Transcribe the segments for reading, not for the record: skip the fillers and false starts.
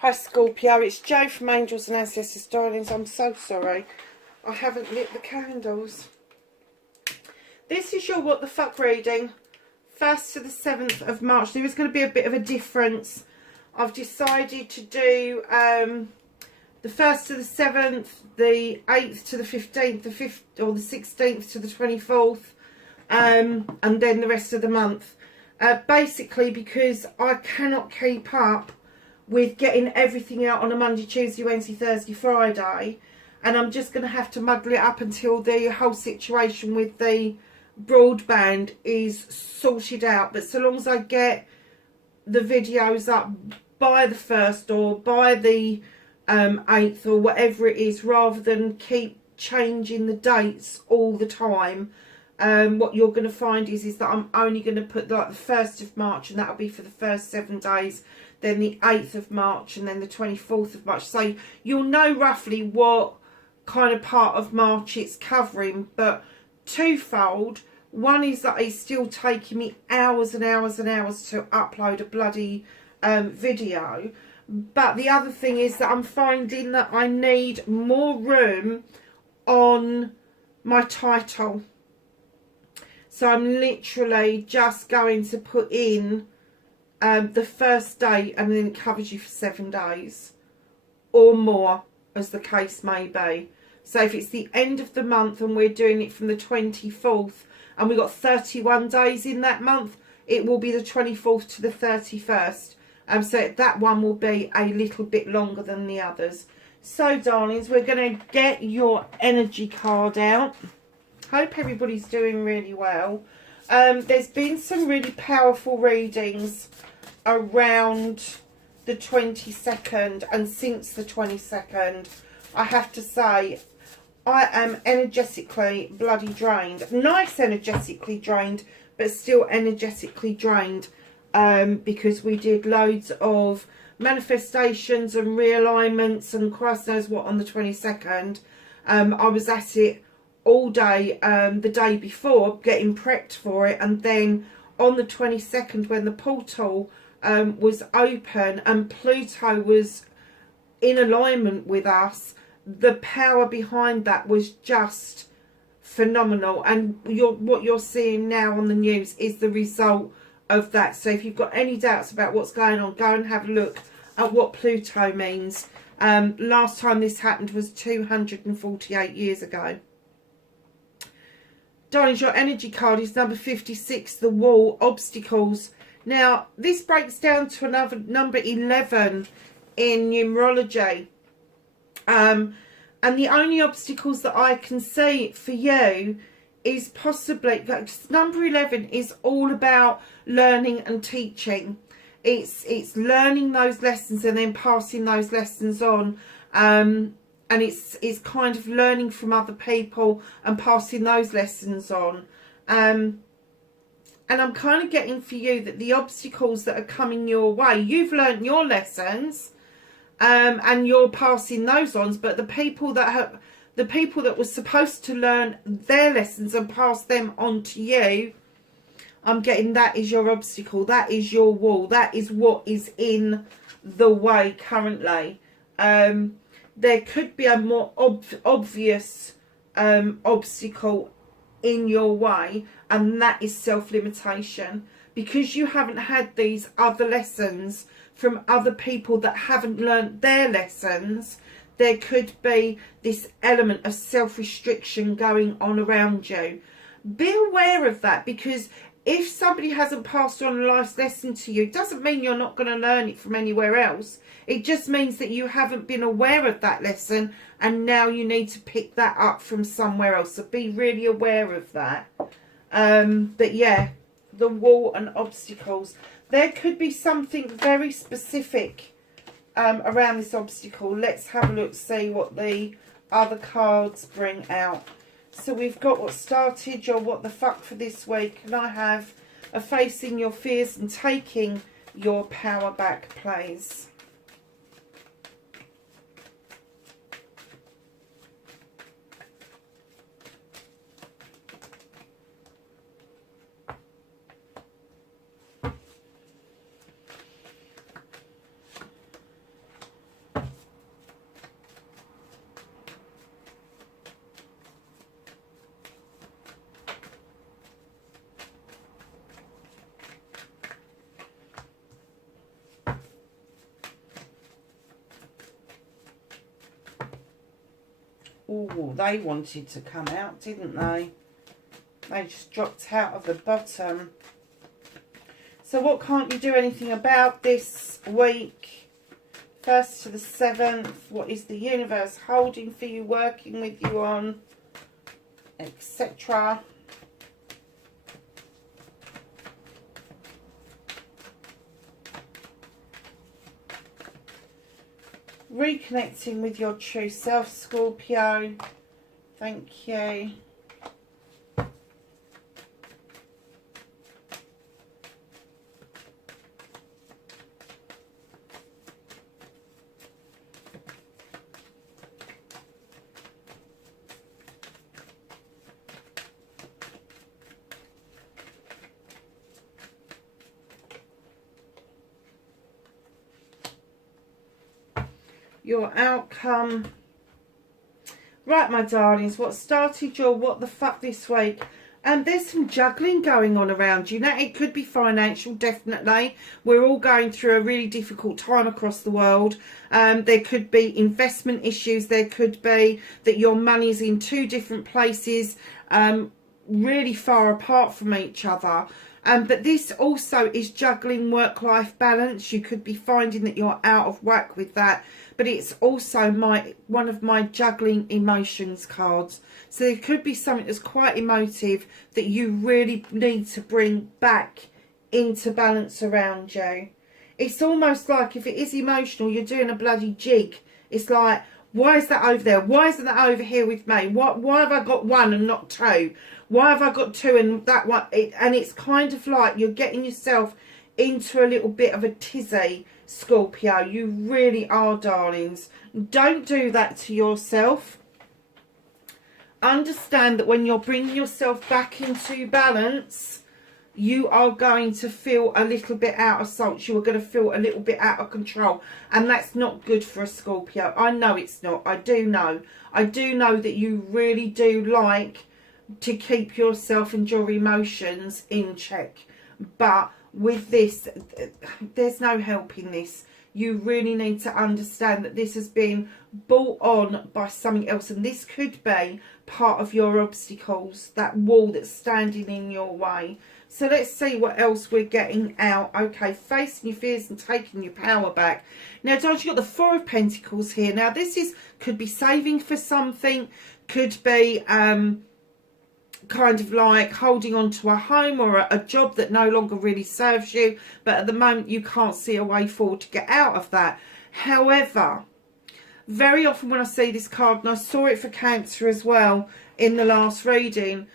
Hi Scorpio, it's Jo from Angels and Ancestors Darlings. I'm so sorry I haven't lit the candles. This is your What the Fuck reading, 1st to the 7th of March. There is going to be a bit of a difference. I've decided to do the 1st to the 7th, the 8th to the 15th, the 5th or the 16th to the 24th, and then the rest of the month. Basically because I cannot keep up with getting everything out on a Monday, Tuesday, Wednesday, Thursday, Friday, and I'm just going to have to muddle it up until the whole situation with the broadband is sorted out. But so long as I get the videos up by the 1st or by the 8th or whatever it is, rather than keep changing the dates all the time, what you're going to find is that I'm only going to put like the 1st of March, and that'll be for the first 7 days, then the 8th of March, and then the 24th of March. So you'll know roughly what kind of part of March it's covering, but twofold. One is that it's still taking me hours and hours and hours to upload a bloody video. But the other thing is that I'm finding that I need more room on my title. So I'm literally just going to put in the first date, and then it covers you for 7 days or more, as the case may be. So if it's the end of the month and we're doing it from the 24th and we've got 31 days in that month, it will be the 24th to the 31st. So that one will be a little bit longer than the others. So darlings, we're going to get your energy card out. Hope everybody's doing really well. There's been some really powerful readings around the 22nd, and since the 22nd, I have to say, I am energetically bloody drained. Nice energetically drained, but still energetically drained, because we did loads of manifestations and realignments and Christ knows what on the 22nd. I was at it all day the day before, getting prepped for it, and then on the 22nd, when the portal was open and Pluto was in alignment with us, the power behind that was just phenomenal. And what you're seeing now on the news is the result of that. So if you've got any doubts about what's going on, go and have a look at what Pluto means. Last time this happened was 248 years ago. Darlings, your energy card is number 56, the wall, obstacles. Now, this breaks down to another number 11 in numerology. And the only obstacles that I can see for you is possibly, number 11 is all about learning and teaching. It's learning those lessons and then passing those lessons on. And it's kind of learning from other people and passing those lessons on. And I'm kind of getting for you that the obstacles that are coming your way, you've learned your lessons, and you're passing those on. But the people that were supposed to learn their lessons and pass them on to you, I'm getting that is your obstacle. That is your wall. That is what is in the way currently. There could be a more obvious obstacle in your way, and that is self-limitation. Because you haven't had these other lessons from other people that haven't learnt their lessons, there could be this element of self-restriction going on around you. Be aware of that, because if somebody hasn't passed on a life lesson to you, it doesn't mean you're not going to learn it from anywhere else. It just means that you haven't been aware of that lesson, and now you need to pick that up from somewhere else. So be really aware of that. But yeah, the wall and obstacles. There could be something very specific around this obstacle. Let's have a look, see what the other cards bring out. So we've got what started your what the fuck for this week. And I have a facing your fears and taking your power back, please. Oh, they wanted to come out, didn't they? They just dropped out of the bottom. So what can't you do anything about this week? 1st to the 7th. What is the universe holding for you, working with you on, etc. Reconnecting with your true self, Scorpio. Thank you. Your outcome. Right, my darlings, what started your what the fuck this week? There's some juggling going on around you. Now, it could be financial, definitely. We're all going through a really difficult time across the world. There could be investment issues. There could be that your money's in two different places, really far apart from each other. But this also is juggling work-life balance. You could be finding that you're out of whack with that. But it's also one of my juggling emotions cards. So there could be something that's quite emotive that you really need to bring back into balance around you. It's almost like if it is emotional, you're doing a bloody jig. It's like, why is that over there? Why isn't that over here with me? Why have I got one and not two? Why have I got two and that one? And it's kind of like you're getting yourself into a little bit of a tizzy, Scorpio. You really are, darlings. Don't do that to yourself. Understand that when you're bringing yourself back into balance, you are going to feel a little bit out of sorts. You are going to feel a little bit out of control. And that's not good for a Scorpio. I know it's not. I do know. I do know that you really do like to keep yourself and your emotions in check. But with this, there's no helping this. You really need to understand that this has been brought on by something else. And this could be part of your obstacles, that wall that's standing in your way. So let's see what else we're getting out. Okay, facing your fears and taking your power back. Now, don't you got the Four of Pentacles here? Now, this could be saving for something, could be kind of like holding on to a home or a job that no longer really serves you, but at the moment you can't see a way forward to get out of that. However, very often when I see this card, and I saw it for Cancer as well in the last reading,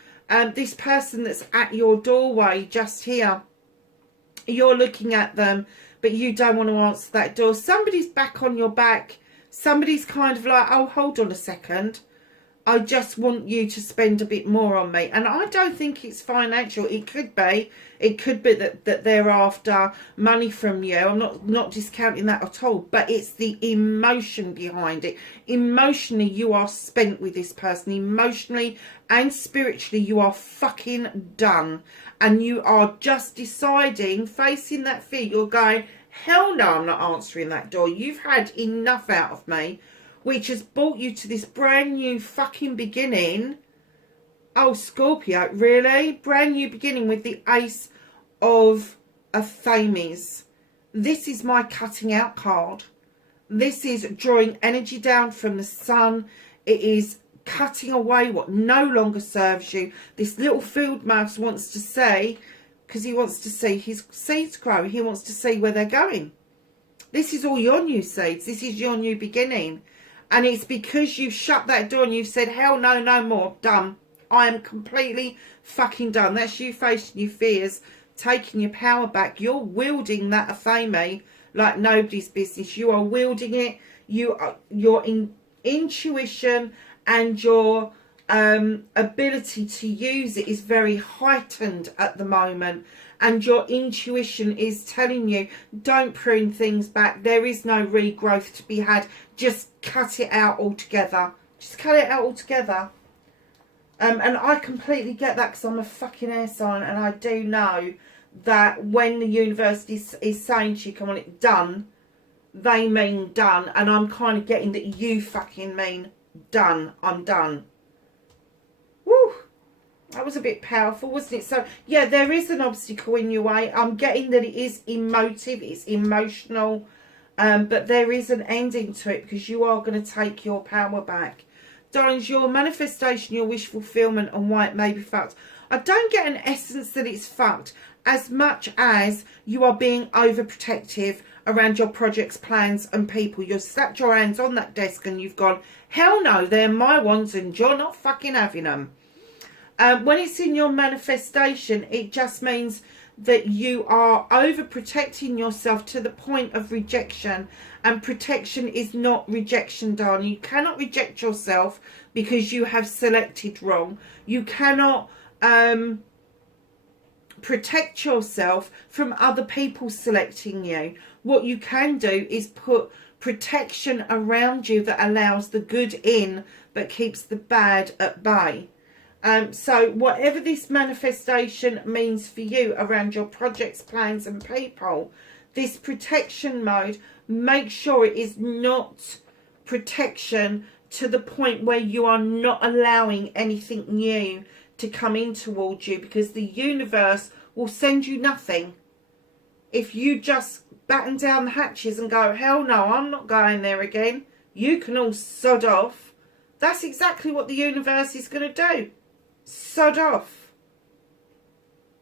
this person that's at your doorway just here, you're looking at them, but you don't want to answer that door. Somebody's back on your back. Somebody's kind of like, oh, hold on a second. I just want you to spend a bit more on me. And I don't think it's financial. It could be. It could be that they're after money from you. I'm not discounting that at all. But it's the emotion behind it. Emotionally, you are spent with this person. Emotionally and spiritually, you are fucking done. And you are just deciding, facing that fear, you're going, hell no, I'm not answering that door. You've had enough out of me. Which has brought you to this brand new fucking beginning. Oh, Scorpio, really? Brand new beginning with the Ace of Thames. This is my cutting out card. This is drawing energy down from the sun. It is cutting away what no longer serves you. This little field mouse wants to see, because he wants to see his seeds grow. He wants to see where they're going. This is all your new seeds. This is your new beginning. And it's because you've shut that door and you've said, hell no, no more, done. I am completely fucking done. That's you facing your fears, taking your power back. You're wielding that Athame like nobody's business. You are wielding it. Your intuition and your ability to use it is very heightened at the moment. And your intuition is telling you, don't prune things back. There is no regrowth to be had. Just cut it out altogether. Just cut it out altogether. And I completely get that because I'm a fucking air sign. And I do know that when the universe is saying to you, come on, it's done, they mean done. And I'm kind of getting that you fucking mean done. I'm done. Woo! That was a bit powerful, wasn't it? So, yeah, there is an obstacle in your way. I'm getting that it is emotive, it's emotional, but there is an ending to it because you are going to take your power back. Darlings, your manifestation, your wish fulfillment and why it may be fucked. I don't get an essence that it's fucked as much as you are being overprotective around your projects, plans and people. You've slapped your hands on that desk and you've gone, hell no, they're my ones and you're not fucking having them. When it's in your manifestation, it just means that you are overprotecting yourself to the point of rejection, and protection is not rejection, darling. You cannot reject yourself because you have selected wrong. You cannot protect yourself from other people selecting you. What you can do is put protection around you that allows the good in but keeps the bad at bay. So whatever this manifestation means for you around your projects, plans and people, this protection mode, make sure it is not protection to the point where you are not allowing anything new to come in towards you, because the universe will send you nothing if you just batten down the hatches and go, hell no, I'm not going there again. You can all sod off. That's exactly what the universe is going to do. Sod off.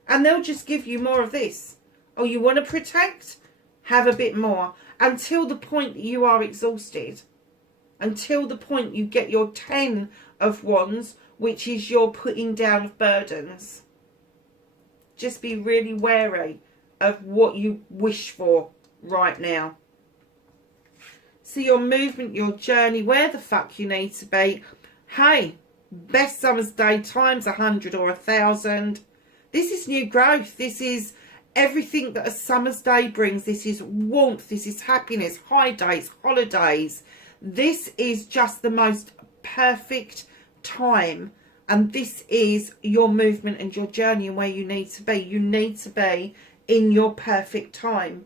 And they'll just give you more of this. Oh, you want to protect? Have a bit more. Until the point that you are exhausted. Until the point you get your 10 of wands, which is your putting down of burdens. Just be really wary of what you wish for right now. So your movement, your journey, where the fuck you need to be. Hey, best summer's day times 100 or 1,000. This is new growth. This is everything that a summer's day brings. This is warmth. This is happiness, high days, holidays. This is just the most perfect time. And this is your movement and your journey and where you need to be. You need to be in your perfect time.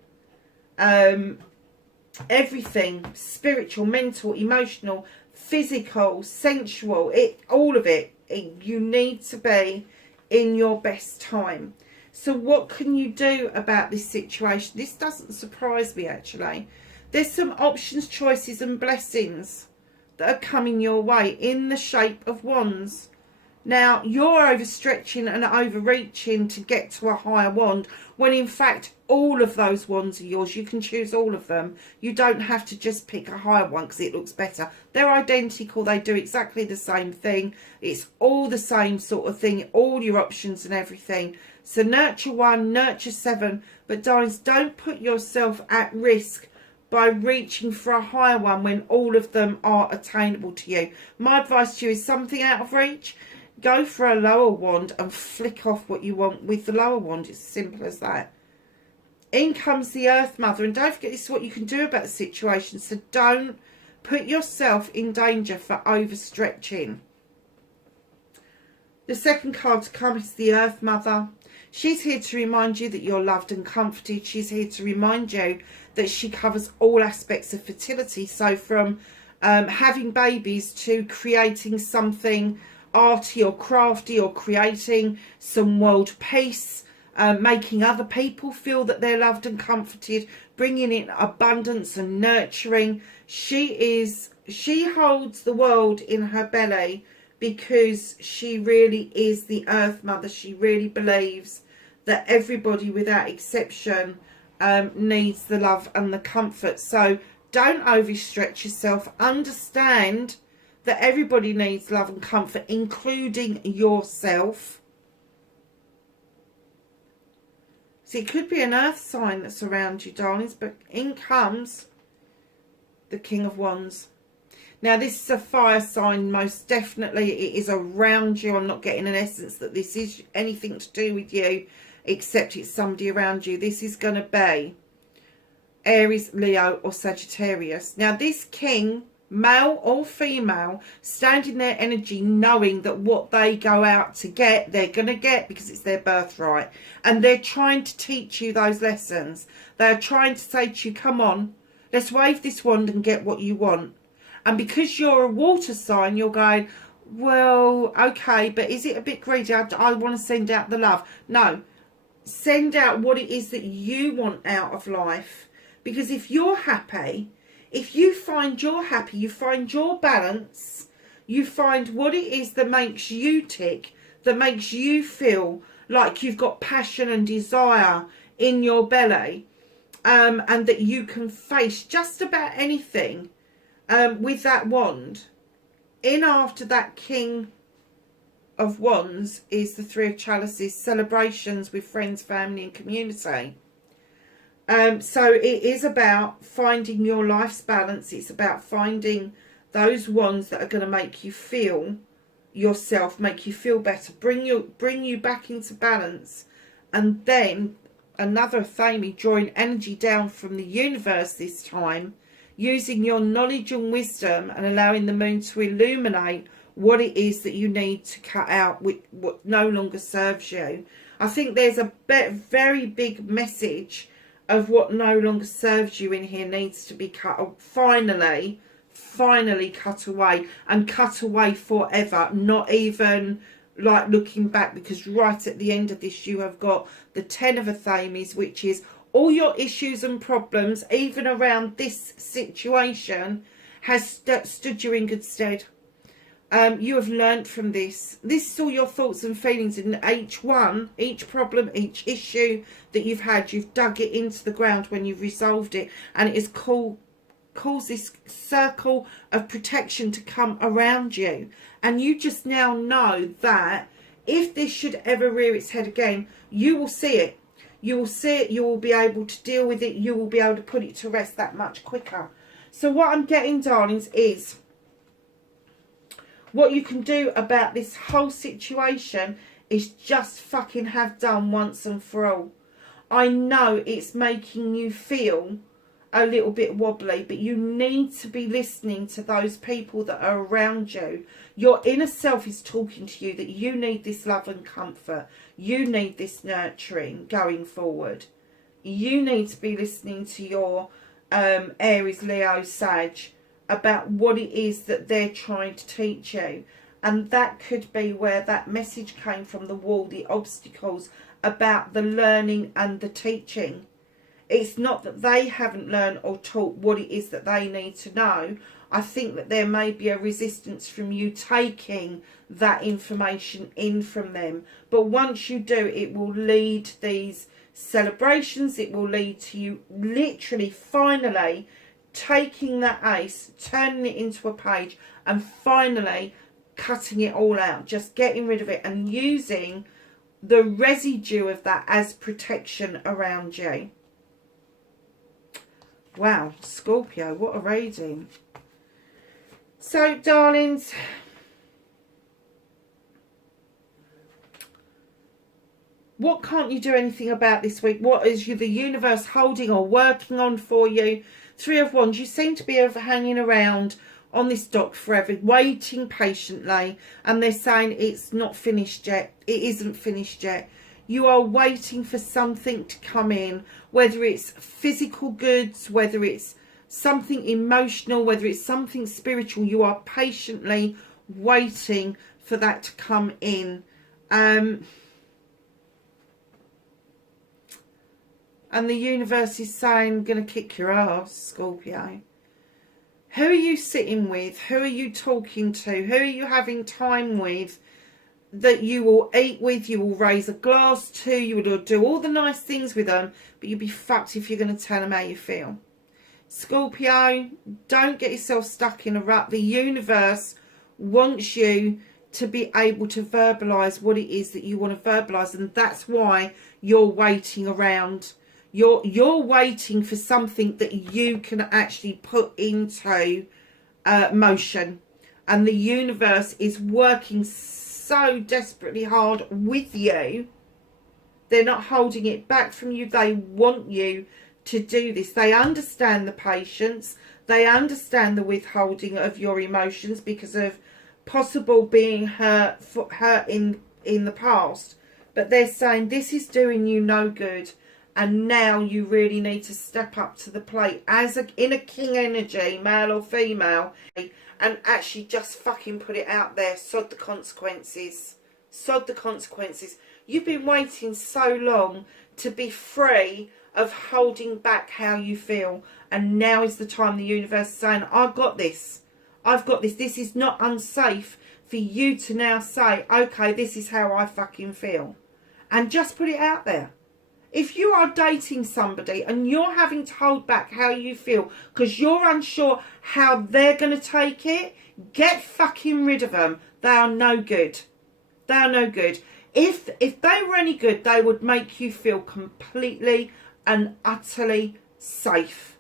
Everything, spiritual, mental, emotional, physical, sensual, all of it, you need to be in your best time. So what can you do about this situation? This doesn't surprise me, actually. There's some options, choices and blessings that are coming your way in the shape of wands. Now, you're overstretching and overreaching to get to a higher wand, when in fact all of those wands are yours. You can choose all of them. You don't have to just pick a higher one because it looks better. They're identical. They do exactly the same thing. It's all the same sort of thing, all your options and everything. So nurture 1, nurture 7. But darlings, don't put yourself at risk by reaching for a higher one when all of them are attainable to you. My advice to you is something out of reach, go for a lower wand and flick off what you want with the lower wand. It's as simple as that. In comes the Earth Mother. And don't forget, this is what you can do about the situation. So don't put yourself in danger for overstretching. The second card to come is the Earth Mother. She's here to remind you that you're loved and comforted. She's here to remind you that she covers all aspects of fertility. So from having babies to creating something arty or crafty, or creating some world peace, making other people feel that they're loved and comforted, bringing in abundance and nurturing. She holds the world in her belly because she really is the Earth Mother. She really believes that everybody without exception needs the love and the comfort. So don't overstretch yourself. Understand that everybody needs love and comfort, including yourself. See, it could be an earth sign that's around you, darlings, but in comes the King of Wands. Now, this is a fire sign, most definitely. It is around you. I'm not getting an essence that this is anything to do with you, except it's somebody around you. This is going to be Aries, Leo or Sagittarius. Now, this king, male or female, stand in their energy knowing that what they go out to get, they're going to get because it's their birthright. And they're trying to teach you those lessons. They're trying to say to you, come on, let's wave this wand and get what you want. And because you're a water sign, you're going, well, okay, but is it a bit greedy? I want to send out the love. No, send out what it is that you want out of life. Because if you're happy, if you find you're happy, you find your balance, you find what it is that makes you tick, that makes you feel like you've got passion and desire in your belly, and that you can face just about anything with that wand. In after that King of Wands is the Three of Chalices, celebrations with friends, family and community. So it is about finding your life's balance. It's about finding those wands that are going to make you feel yourself, make you feel better, bring you back into balance. And then another theme, drawing energy down from the universe this time, using your knowledge and wisdom and allowing the moon to illuminate what it is that you need to cut out, what no longer serves you. I think there's a very big message of what no longer serves you in here needs to be cut. Finally cut away, and cut away forever, not even like looking back, because right at the end of this you have got the 10 of Athames, which is all your issues and problems, even around this situation, has stood you in good stead. You have learnt from this. This is all your thoughts and feelings, and each problem, each issue that you've had, you've dug it into the ground when you've resolved it, and it is caused this circle of protection to come around you. And you just now know that if this should ever rear its head again, you will see it. You will see it, you will be able to deal with it, you will be able to put it to rest that much quicker. So what I'm getting, darlings, is what you can do about this whole situation is just fucking have done once and for all. I know it's making you feel a little bit wobbly, but you need to be listening to those people that are around you. Your inner self is talking to you that you need this love and comfort. You need this nurturing going forward. You need to be listening to your Aries, Leo, Sag about what it is that they're trying to teach you. And that could be where that message came from, the wall, the obstacles, about the learning and the teaching. It's not that they haven't learned or taught what it is that they need to know. I think that there may be a resistance from you taking that information in from them. But once you do, it will lead these celebrations. It will lead to you literally, finally, taking that ace, turning it into a page, and finally cutting it all out. Just getting rid of it and using the residue of that as protection around you. Wow, Scorpio, what a reading. So, darlings, what can't you do anything about this week? What is the universe holding or working on for you? Three of Wands, you seem to be hanging around on this dock forever, waiting patiently, and they're saying it's not finished yet. It isn't finished yet. You are waiting for something to come in, whether it's physical goods, whether it's something emotional, whether it's something spiritual. You are patiently waiting for that to come in. And the universe is saying, going to kick your ass, Scorpio. Who are you sitting with? Who are you talking to? Who are you having time with that you will eat with, you will raise a glass to, you will do all the nice things with them, but you'll be fucked if you're going to tell them how you feel? Scorpio, don't get yourself stuck in a rut. The universe wants you to be able to verbalise what it is that you want to verbalise, and that's why you're waiting around. You're waiting for something that you can actually put into motion, and the universe is working so desperately hard with you. They're not holding it back from you. They want you to do this. They understand the patience. They understand the withholding of your emotions because of possible being hurt in the past. But they're saying this is doing you no good, and now you really need to step up to the plate as in a king energy, male or female, and actually just fucking put it out there. Sod the consequences. Sod the consequences. You've been waiting so long to be free of holding back how you feel, and now is the time the universe is saying, I've got this. I've got this. This is not unsafe for you to now say, okay, this is how I fucking feel. And just put it out there. If you are dating somebody and you're having to hold back how you feel because you're unsure how they're going to take it, get fucking rid of them. They are no good. They are no good. If they were any good, they would make you feel completely and utterly safe.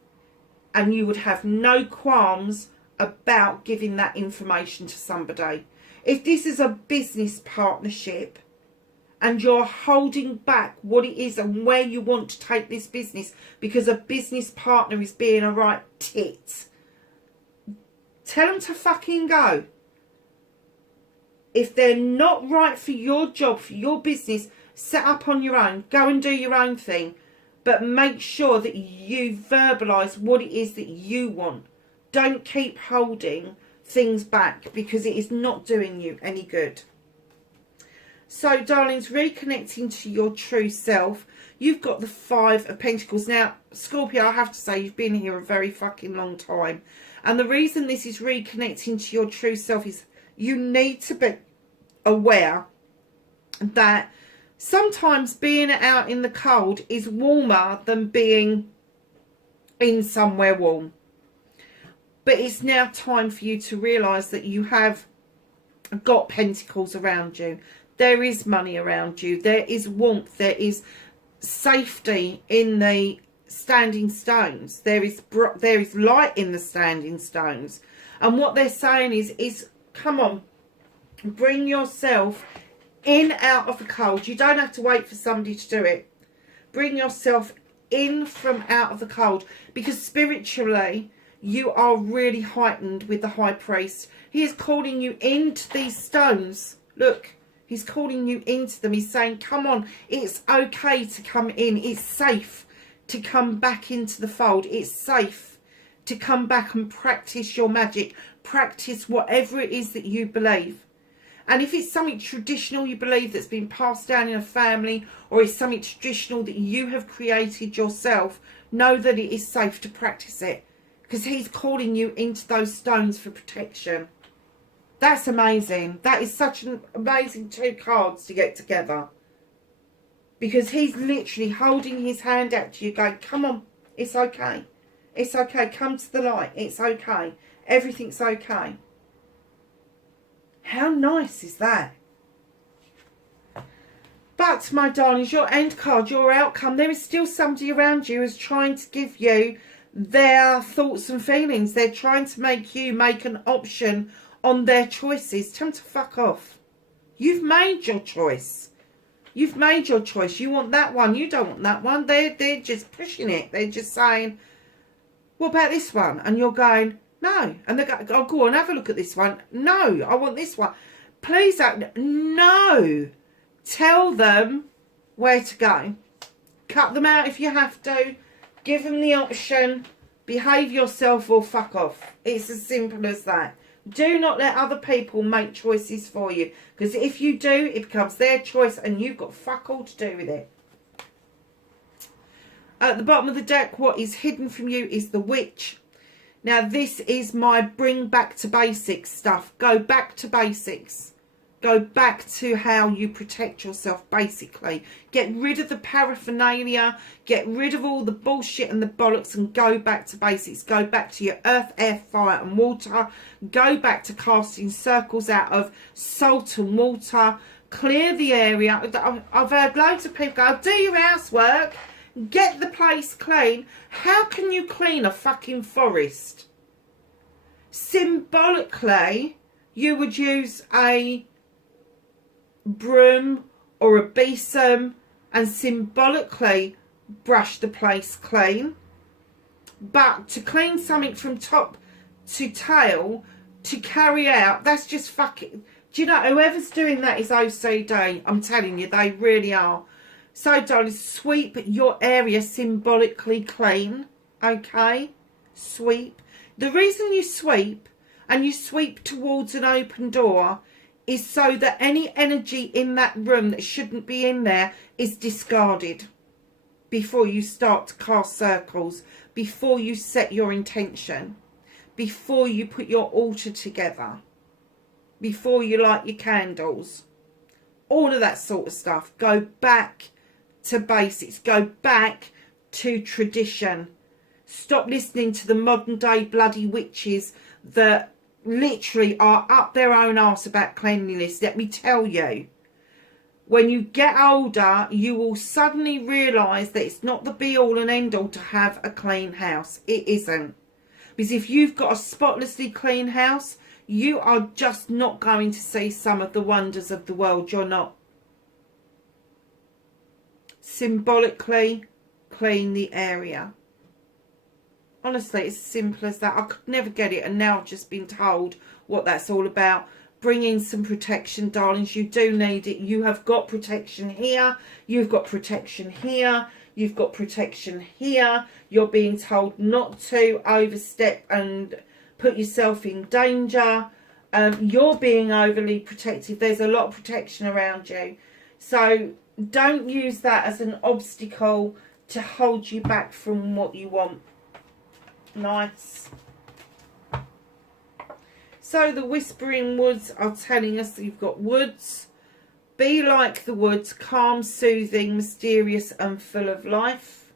And you would have no qualms about giving that information to somebody. If this is a business partnership and you're holding back what it is and where you want to take this business because a business partner is being a right tit, tell them to fucking go. If they're not right for your job, for your business, set up on your own. Go and do your own thing. But make sure that you verbalise what it is that you want. Don't keep holding things back because it is not doing you any good. So, darlings, reconnecting to your true self. You've got the 5 of Pentacles. Now, Scorpio, I have to say, you've been here a very fucking long time. And the reason this is reconnecting to your true self is you need to be aware that sometimes being out in the cold is warmer than being in somewhere warm. But it's now time for you to realise that you have got pentacles around you. There is money around you. There is warmth. There is safety in the standing stones. There is light in the standing stones. And what they're saying is come on, bring yourself in out of the cold. You don't have to wait for somebody to do it. Bring yourself in from out of the cold, because spiritually you are really heightened with the High Priest. He is calling you into these stones. Look, he's calling you into them. He's saying, come on, it's okay to come in. It's safe to come back into the fold. It's safe to come back and practice your magic. Practice whatever it is that you believe. And if it's something traditional you believe that's been passed down in a family, or it's something traditional that you have created yourself, know that it is safe to practice it, because he's calling you into those stones for protection. That's amazing. That is such an amazing 2 cards to get together, because he's literally holding his hand out to you going, come on, it's okay. It's okay. Come to the light. It's okay. Everything's okay. How nice is that? But, my darlings, your end card, your outcome, there is still somebody around you who's trying to give you their thoughts and feelings. They're trying to make you make an option on their choices. Tell them to fuck off. You've made your choice. You've made your choice. You want that one. You don't want that one. They're just pushing it. They're just saying, what about this one? And you're going, no. And they go, oh, go on, have a look at this one. No, I want this one. Please don't. No. Tell them where to go. Cut them out if you have to. Give them the option. Behave yourself or fuck off. It's as simple as that. Do not let other people make choices for you. Because if you do, it becomes their choice and you've got fuck all to do with it. At the bottom of the deck, what is hidden from you is the Witch. Now, this is my bring back to basics stuff. Go back to basics. Go back to how you protect yourself, basically. Get rid of the paraphernalia. Get rid of all the bullshit and the bollocks and go back to basics. Go back to your earth, air, fire and water. Go back to casting circles out of salt and water. Clear the area. I've heard loads of people go, do your housework. Get the place clean. How can you clean a fucking forest? Symbolically, you would use a broom or a besom and symbolically brush the place clean. But to clean something from top to tail, to carry out, that's just fucking... Do you know, whoever's doing that is OCD. I'm telling you, they really are. So, darling, sweep your area symbolically clean, okay? Sweep. The reason you sweep, and you sweep towards an open door, is so that any energy in that room that shouldn't be in there is discarded before you start to cast circles, before you set your intention, before you put your altar together, before you light your candles. All of that sort of stuff. Go back to basics. Go back to tradition. Stop listening to the modern day bloody witches that literally are up their own arse about cleanliness. Let me tell you, when you get older, you will suddenly realise that it's not the be all and end all to have a clean house. It isn't. Because if you've got a spotlessly clean house, you are just not going to see some of the wonders of the world. You're not. Symbolically clean the area. Honestly, it's as simple as that. I could never get it, and now I've just been told what that's all about. Bring in some protection, darlings. You do need it. You have got protection here. You've got protection here. You've got protection here. You're being told not to overstep and put yourself in danger. You're being overly protective. There's a lot of protection around you. So don't use that as an obstacle to hold you back from what you want. Nice. So the Whispering Woods are telling us that you've got woods. Be like the woods, calm, soothing, mysterious and full of life.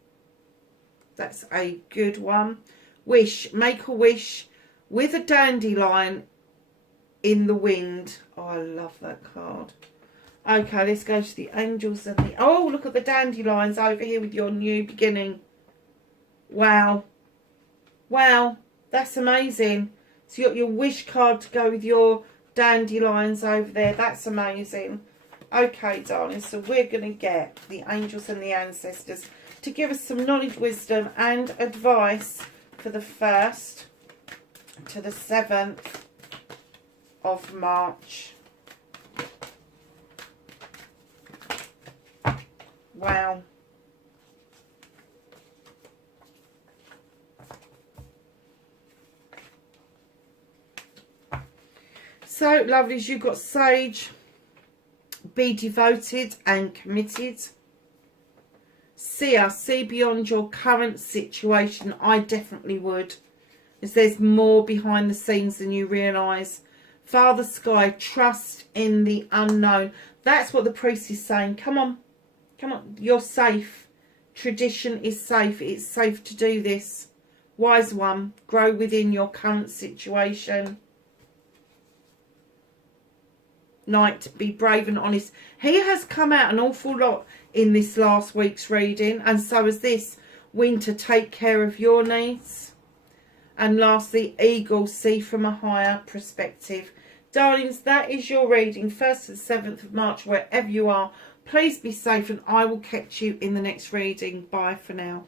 That's a good one. Wish, make a wish with a dandelion in the wind. Oh, I love that card. Okay, let's go to the angels and the... Oh, look at the dandelions over here with your new beginning. Wow. Wow, that's amazing. So you got your wish card to go with your dandelions over there. That's amazing. Okay, darling, so we're going to get the angels and the ancestors to give us some knowledge, wisdom and advice for the 1st to the 7th of March. Wow. So, lovelies, you've got Sage. Be devoted and committed. See beyond your current situation. I definitely would, as there's more behind the scenes than you realise. Father Sky, trust in the unknown. That's what the priest is saying. Come on. Come on. You're safe. Tradition is safe. It's safe to do this. Wise one. Grow within your current situation. Knight, be brave and honest. He has come out an awful lot in this last week's reading, and so has this. Winter, take care of your needs. And lastly, Eagle, see from a higher perspective. Darlings, that is your reading, 1st to the 7th of March, wherever you are. Please be safe, and I will catch you in the next reading. Bye for now.